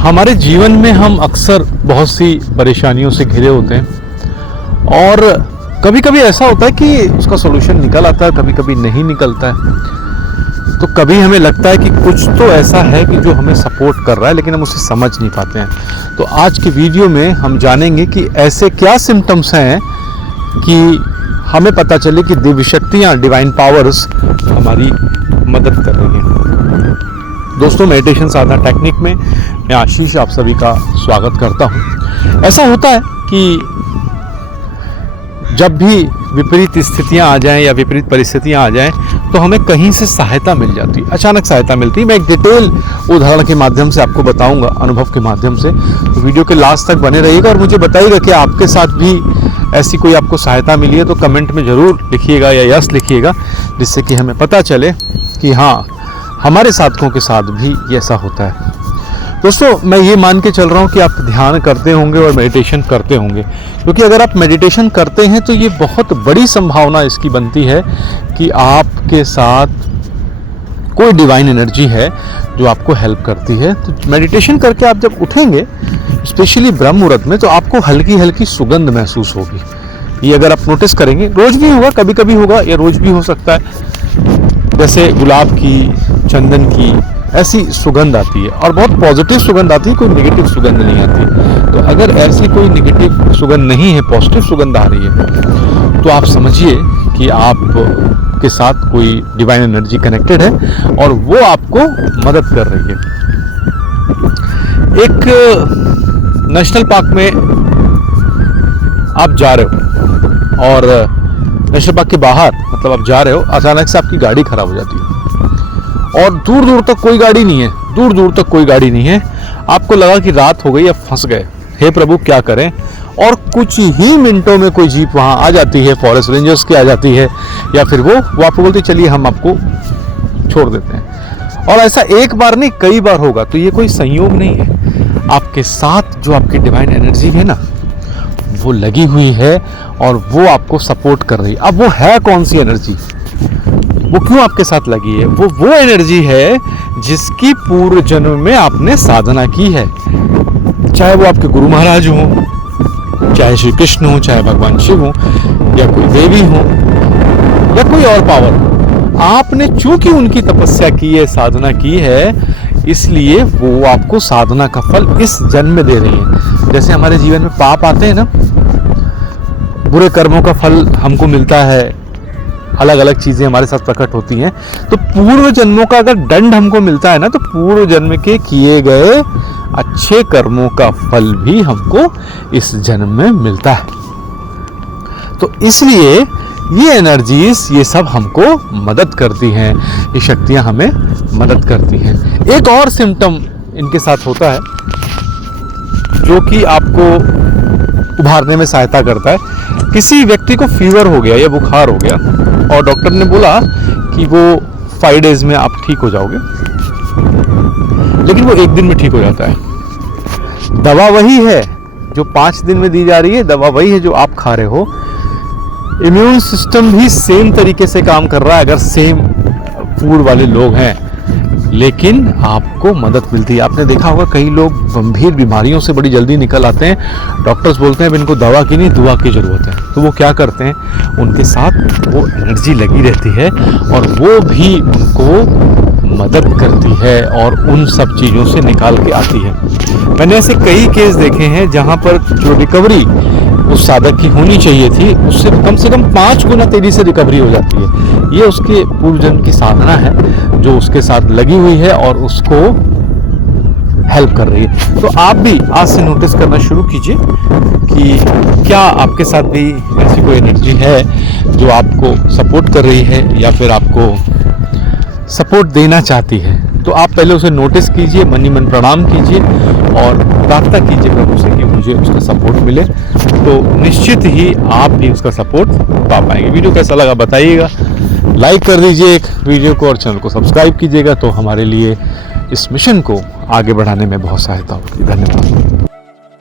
हमारे जीवन में हम अक्सर बहुत सी परेशानियों से घिरे होते हैं और कभी कभी ऐसा होता है कि उसका सॉल्यूशन निकल आता है, कभी कभी नहीं निकलता है। तो कभी हमें लगता है कि कुछ तो ऐसा है कि जो हमें सपोर्ट कर रहा है, लेकिन हम उसे समझ नहीं पाते हैं। तो आज की वीडियो में हम जानेंगे कि ऐसे क्या सिम्टम्स हैं कि हमें पता चले कि दिव्य शक्तियाँ, डिवाइन पावर्स हमारी मदद कर रही हैं। दोस्तों, मेडिटेशन साधना टेक्निक में मैं आशीष आप सभी का स्वागत करता हूं। ऐसा होता है कि जब भी विपरीत स्थितियां आ जाएं या विपरीत परिस्थितियां आ जाएं तो हमें कहीं से सहायता मिल जाती है, अचानक सहायता मिलती है। मैं एक डिटेल उदाहरण के माध्यम से आपको बताऊंगा, अनुभव के माध्यम से। तो वीडियो के लास्ट तक बने रहिएगा और मुझे बताइएगा कि आपके साथ भी ऐसी कोई आपको सहायता मिली है तो कमेंट में ज़रूर लिखिएगा या यस लिखिएगा, जिससे कि हमें पता चले कि हाँ, हमारे साधकों के साथ भी ऐसा होता है। दोस्तों, मैं ये मान के चल रहा हूँ कि आप ध्यान करते होंगे और मेडिटेशन करते होंगे, क्योंकि अगर आप मेडिटेशन करते हैं तो ये बहुत बड़ी संभावना इसकी बनती है कि आपके साथ कोई डिवाइन एनर्जी है जो आपको हेल्प करती है। तो मेडिटेशन करके आप जब उठेंगे, स्पेशली ब्रह्म मुहूर्त में, तो आपको हल्की हल्की सुगंध महसूस होगी। ये अगर आप नोटिस करेंगे, रोज भी होगा, कभी कभी होगा, या रोज भी हो सकता है। जैसे गुलाब की, चंदन की ऐसी सुगंध आती है और बहुत पॉजिटिव सुगंध आती है, कोई नेगेटिव सुगंध नहीं आती। तो अगर ऐसी कोई नेगेटिव सुगंध नहीं है, पॉजिटिव सुगंध आ रही है, तो आप समझिए कि आप के साथ कोई डिवाइन एनर्जी कनेक्टेड है और वो आपको मदद कर रही है। एक नेशनल पार्क में आप जा रहे हो और नेशनल पार्क के बाहर, मतलब आप जा रहे हो, अचानक से आपकी गाड़ी खराब हो जाती है और दूर दूर तक कोई गाड़ी नहीं है, दूर दूर तक कोई गाड़ी नहीं है। आपको लगा कि रात हो गई, अब फंस गए, हे प्रभु क्या करें। और कुछ ही मिनटों में कोई जीप वहाँ आ जाती है, फॉरेस्ट रेंजर्स की आ जाती है, या फिर वो आपको बोलते चलिए हम आपको छोड़ देते हैं। और ऐसा एक बार नहीं, कई बार होगा। तो ये कोई संयोग नहीं है, आपके साथ जो आपकी डिवाइन एनर्जी है ना, वो लगी हुई है और वो आपको सपोर्ट कर रही है। अब वो है कौन सी एनर्जी, वो क्यों आपके साथ लगी है? वो एनर्जी है जिसकी पूर्व जन्म में आपने साधना की है। चाहे वो आपके गुरु महाराज हो, चाहे श्री कृष्ण हो, चाहे भगवान शिव हो, या कोई देवी हो, या कोई और पावर। आपने चूंकि उनकी तपस्या की है, साधना की है, इसलिए वो आपको साधना का फल इस जन्म में दे रही है। जैसे हमारे जीवन में पाप आते हैं ना, बुरे कर्मों का फल हमको मिलता है, अलग अलग चीजें हमारे साथ प्रकट होती हैं। तो पूर्व जन्मों का अगर दंड हमको मिलता है ना, तो पूर्व जन्म के किए गए अच्छे कर्मों का फल भी हमको इस जन्म में मिलता है। तो इसलिए ये एनर्जीज, ये सब हमको मदद करती हैं, ये शक्तियां हमें मदद करती हैं। एक और सिम्टम इनके साथ होता है जो कि आपको उभारने में सहायता करता है। किसी व्यक्ति को फीवर हो गया या बुखार हो गया और डॉक्टर ने बोला कि वो 5 डेज में आप ठीक हो जाओगे, लेकिन वो 1 दिन में ठीक हो जाता है। दवा वही है जो 5 दिन में दी जा rही है, दवा वही है जो आप खा रहे हो। इम्यून सिस्टम भी सेम तरीके से काम कर रहा है अगर सेम फूड वाले लोग हैं, लेकिन आपको मदद मिलती है। आपने देखा होगा कई लोग गंभीर बीमारियों से बड़ी जल्दी निकल आते हैं। डॉक्टर्स बोलते हैं अब इनको दवा की नहीं, दुआ की ज़रूरत है। तो वो क्या करते हैं, उनके साथ वो एनर्जी लगी रहती है और वो भी उनको मदद करती है और उन सब चीज़ों से निकाल के आती है। मैंने ऐसे कई केस देखे हैं जहाँ पर जो रिकवरी उस साधक की होनी चाहिए थी, उससे से कम 5 गुना तेजी से रिकवरी हो जाती है। ये उसके पूर्व जन्म की साधना है जो उसके साथ लगी हुई है और उसको हेल्प कर रही है। तो आप भी आज से नोटिस करना शुरू कीजिए कि क्या आपके साथ भी ऐसी कोई एनर्जी है जो आपको सपोर्ट कर रही है या फिर आपको सपोर्ट देना चाहती है। तो आप पहले उसे नोटिस कीजिए, मन ही मन प्रणाम कीजिए और प्रार्थना कीजिए प्रभु से कि मुझे उसका सपोर्ट मिले। तो निश्चित ही आप भी उसका सपोर्ट पा पाएंगे। वीडियो कैसा लगा बताइएगा, लाइक कर दीजिए एक वीडियो को और चैनल को सब्सक्राइब कीजिएगा, तो हमारे लिए इस मिशन को आगे बढ़ाने में बहुत सहायता होगी। धन्यवाद।